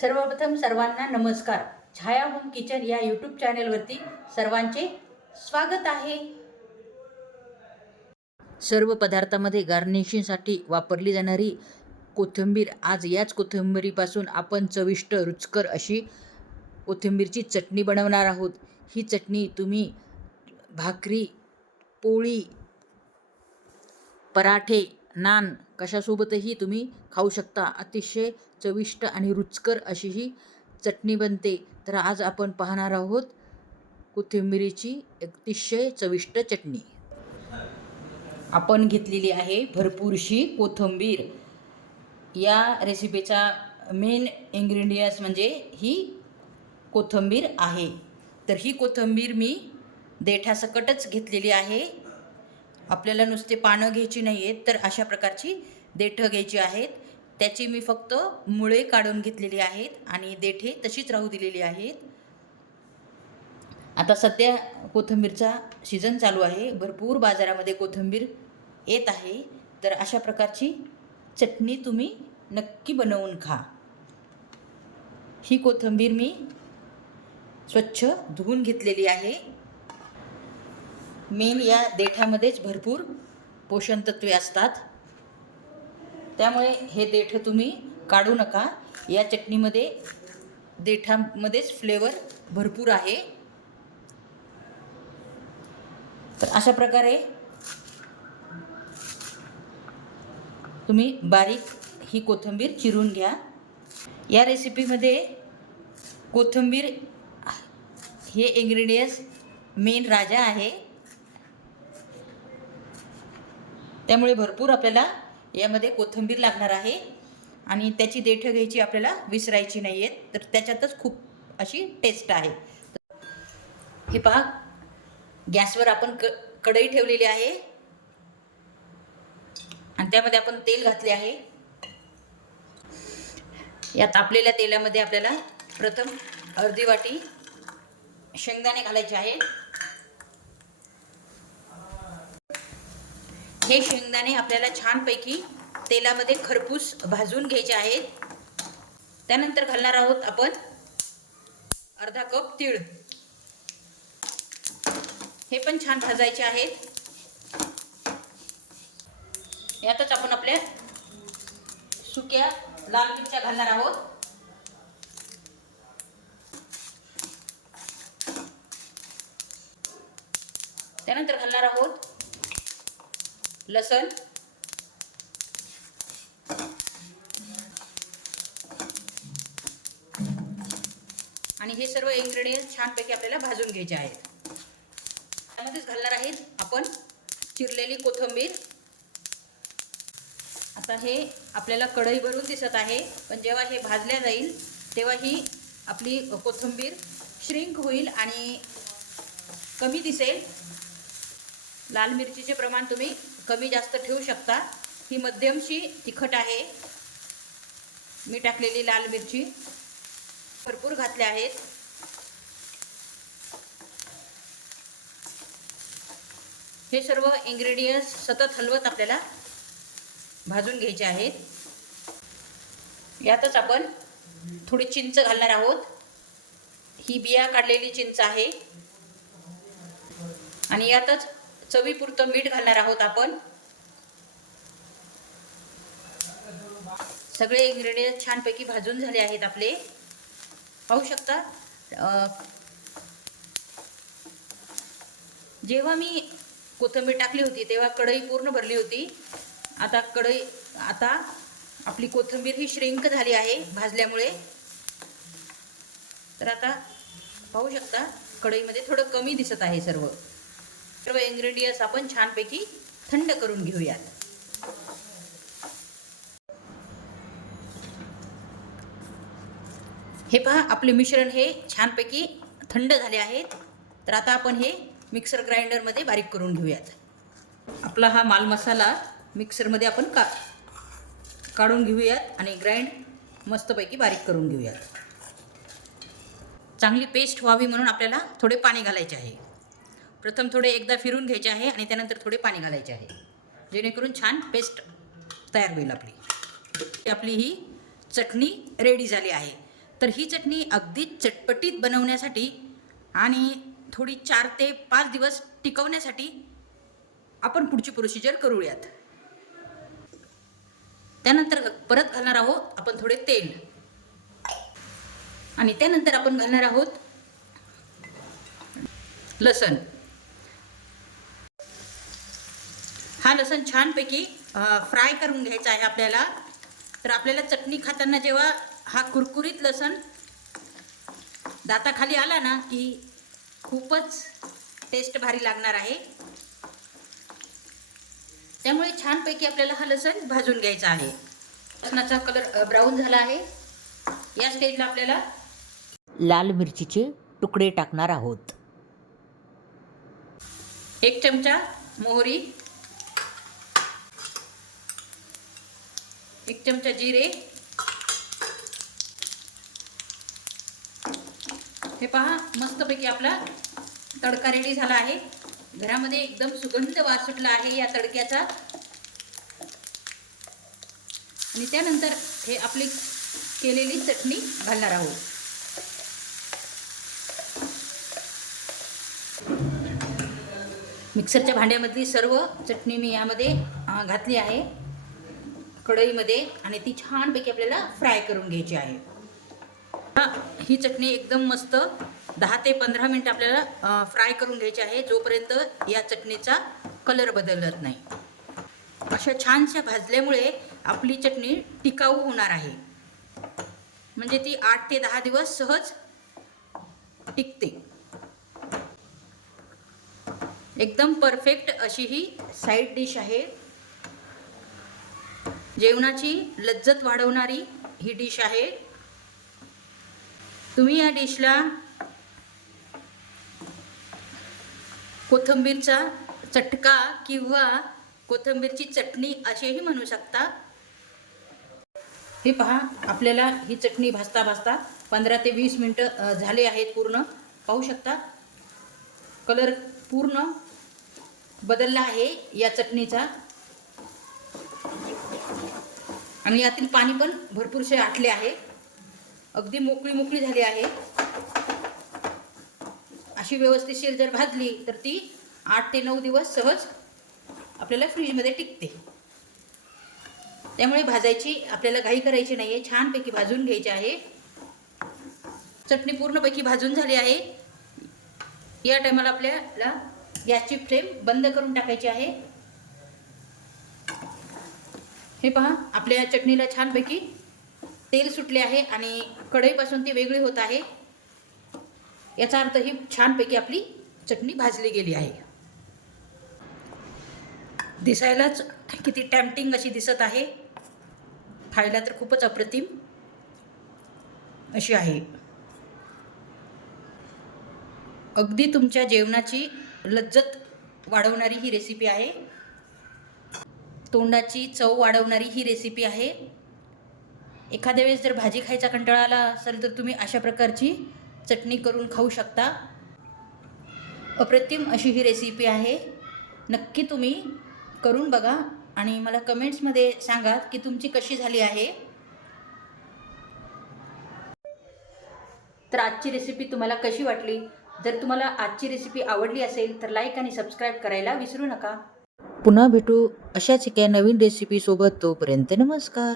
सर्वप्रथम सर्वांना नमस्कार. छाया होम किचन या यूट्यूब चॅनलवरती सर्वांचे स्वागत आहे. सर्व पदार्थामध्ये गार्निशिंगसाठी वापरली जाणारी कोथिंबीर, आज याच कोथिंबीरीपासून आपण चविष्ट रुचकर अशी कोथिंबीरची चटणी बनवणार आहोत. ही चटणी तुम्ही भाकरी, पोळी, पराठे, नान कशासोबतही तुम्ही खाऊ शकता. अतिशय चविष्ट आणि रुचकर अशी ही चटणी बनते. तर आज आपण पाहणार आहोत कोथिंबीरीची अतिशय चविष्ट चटणी. आपण घेतलेली आहे भरपूरशी कोथिंबीर. या रेसिपीचा मेन इंग्रेडियंट्स म्हणजे ही कोथिंबीर आहे. तर ही कोथिंबीर मी देठासकटच घेतलेली आहे. आपल्याला नुसते पानं घ्यायची नाही आहेत, तर अशा प्रकारची देठं घ्यायची आहेत. त्याची मी फक्त मुळे काढून घेतलेली आहेत आणि देठे तशीच राहू दिलेली आहेत. आता सध्या कोथिंबीरचा सीझन चालू आहे, भरपूर बाजारामध्ये कोथिंबीर येत आहे. तर अशा प्रकारची चटणी तुम्ही नक्की बनवून खा. ही कोथिंबीर मी स्वच्छ धुवून घेतलेली आहे. मेन या देठामध्येच भरपूर पोषण तत्वे असतात, त्यामुळे हे देठ तुम्ही काढू नका. या चटणीमध्ये देठामध्येच फ्लेवर भरपूर आहे. तर अशा प्रकारे तुम्ही बारीक ही कोथिंबीर चिरून घ्या. या रेसिपीमध्ये कोथिंबीर हे इंग्रेडियंट्स मेन राजा आहे, त्यामुळे भरपूर आपल्याला यामध्ये कोथिंबीर लागणार आहे आणि त्याची देठं घ्यायची आपल्याला विसरायची नाही आहेत. तर त्याच्यातच खूप अशी टेस्ट आहे. हे पहा, गॅसवर आपण कढई ठेवलेली आहे आणि त्यामध्ये आपण तेल घातले आहे. या तापलेल्या तेलामध्ये आपल्याला प्रथम अर्धी वाटी शेंगदाणे घालायचे आहेत. हे शेंगदाणे आपल्याला छानपैकी तेलामध्ये खरपूस भाजून घ्यायचे आहेत. त्यानंतर घालणार आहोत आपण अर्धा कप तीळ. हे पण छान भाजायचे आहेत. यातच आपण आपल्या सुक्या लाल मिरच्या घालणार आहोत. त्यानंतर घालणार आहोत लसण, आणि हे सर्व इन्ग्रेडियंट्स छानपैकी आपल्याला भाजून घ्यायचे आहेत. त्यामध्येच घालणार आहेत आपण चिरलेली कोथिंबीर. आता हे आपल्याला कढई भरून दिसत आहे, पण जेव्हा हे भाजल्या जाईल तेव्हा ही आपली कोथिंबीर श्रिंक होईल आणि कमी दिसेल. लाल मिरचीचे प्रमाण तुम्ही कमी जास्त ठेवू शकता. ही मध्यमशी तिखट आहे. मी टाकलेली लाल मिरची भरपूर घातल्या आहेत. हे सर्व इंग्रेडियंट्स सतत हलवत आपल्याला भाजून घ्यायचे आहेत. यातच आपण थोडी चिंच घालणार आहोत. ही बिया काढलेली चिंच आहे. आणि यातच चवीपुरतं मीठ घालणार आहोत आपण. सगळे इंग्रेडियंट्स छानपैकी भाजून झाले आहेत आपले. पाहू शकता, जेव्हा मी कोथिंबीर टाकली होती तेव्हा कढई पूर्ण भरली होती. आता आपली कोथिंबीर ही श्रिंक झाली आहे भाजल्यामुळे. तर आता पाहू शकता, कढईमध्ये थोडं कमी दिसत आहे. सर्व इंग्रेडियंट्स आपण छानपैकी थंड करून घेऊयात. हे पहा, आपले मिश्रण हे छानपैकी थंड झाले आहेत. तर आता आपण हे मिक्सर ग्राइंडरमध्ये बारीक करून घेऊयात. आपला हा माल मसाला मिक्सरमध्ये आपण काढून घेऊयात आणि ग्राइंड मस्तपैकी बारीक करून घेऊयात. चांगली पेस्ट व्हावी म्हणून आपल्याला थोडे पाणी घालायचे आहे. प्रथम थोडे एकदा फिरून घ्यायचे आहे आणि त्यानंतर थोडे पाणी घालायचे आहे, जेणेकरून छान पेस्ट तयार होईल आपली. ही चटणी रेडी झाली आहे. तर ही चटणी अगदी चटपटीत बनवण्यासाठी आणि थोडी 4 ते 5 दिवस टिकवण्यासाठी आपण पुढची प्रोसिजर करूयात. त्यानंतर परत घालणार आहोत आपण थोडे तेल आणि त्यानंतर आपण घालणार आहोत लसण. हा लसण छानपैकी फ्राय करून घ्यायचा आहे आपल्याला. तर आपल्याला चटणी खाताना जेव्हा हा कुरकुरीत लसण दाताखाली आला ना की खूपच टेस्ट भारी लागणार आहे. त्यामुळे छानपैकी आपल्याला हा लसण भाजून घ्यायचा आहे. लसणाचा कलर ब्राऊन झाला आहे. या स्टेजला आपल्याला लाल मिरचीचे तुकडे टाकणार आहोत. 1 चमचा मोहरी, 1 चमचा जिरे. हे पहा मस्तपैकी आपला तडका रेडी झाला आहे. घरामध्ये एकदम सुगंध वास सुटला आहे या तडक्याचा. आणि त्यानंतर हे आपली केलेली चटणी घालणार आहोत. मिक्सरच्या भांड्यामधली सर्व चटणी मी यामध्ये घातली आहे कढईमध्ये आणि ती छानपैकी आपल्याला फ्राय करून घ्यायची आहे. ही चटणी एकदम मस्त 10 ते 15 मिनिट आपल्याला फ्राय करून घ्यायची आहे, जोपर्यंत या चटणीचा कलर बदलत नाही. अशा छानशा भाजल्यामुळे आपली चटणी टिकाऊ होणार आहे. म्हणजे ती 8 ते 10 दिवस सहज टिकते. एकदम परफेक्ट अशी ही साईड डिश आहे. जेवणाची लज्जत वाढवणारी ही डिश आहे. तुम्ही या डिशला कोथिंबीरचा चटका किंवा कोथिंबीरची चटणी असेही म्हणू शकता. हे पहा आपल्याला ही चटणी भाजता भाजता 15 ते 20 मिनटं झाले आहेत पूर्ण. पाहू शकता कलर पूर्ण बदलला आहे या चटणीचा आणि यातील पाणी पण भरपूरसे आटले आहे. अगदी मोकळी मोकळी झाली आहे. अशी व्यवस्थितशीर जर भाजली तर ती 8 ते 9 दिवस सहज आपल्याला फ्रीजमध्ये टिकते. त्यामुळे भाजायची आपल्याला घाई करायची नाही आहे. छानपैकी भाजून घ्यायची आहे. चटणी पूर्णपैकी भाजून झाली आहे. या टायमाला आपल्याला गॅसची फ्लेम बंद करून टाकायची आहे. हे पहा आपल्या चटणीला छानपैकी तेल सुटले आहे आणि कढईपासून ती वेगळी होत आहे. याचा अर्थ ही छानपैकी आपली चटणी भाजली गेली आहे. दिसायलाच किती टेम्पटिंग अशी दिसत आहे. खायला तर खूपच अप्रतिम अशी आहे. अगदी तुमच्या जेवणाची लज्जत वाढवणारी ही रेसिपी आहे. तोंडाची चव वाढवणारी ही रेसिपी आहे. एखाद्या वेळेस जर भाजी खायचा कंटाळा आला असेल तर तुम्ही अशा प्रकारची चटणी करून खाऊ शकता. अप्रतिम अशी ही रेसिपी आहे. नक्की तुम्ही करून बघा आणि मला कमेंट्समध्ये सांगा की तुमची कशी झाली आहे. तर आजची रेसिपी तुम्हाला कशी वाटली? जर तुम्हाला आजची रेसिपी आवडली असेल तर लाईक आणि सबस्क्राईब करायला विसरू नका. पुन्हा भेटू अशाच एका नवीन रेसिपीसोबत. तोपर्यंत नमस्कार.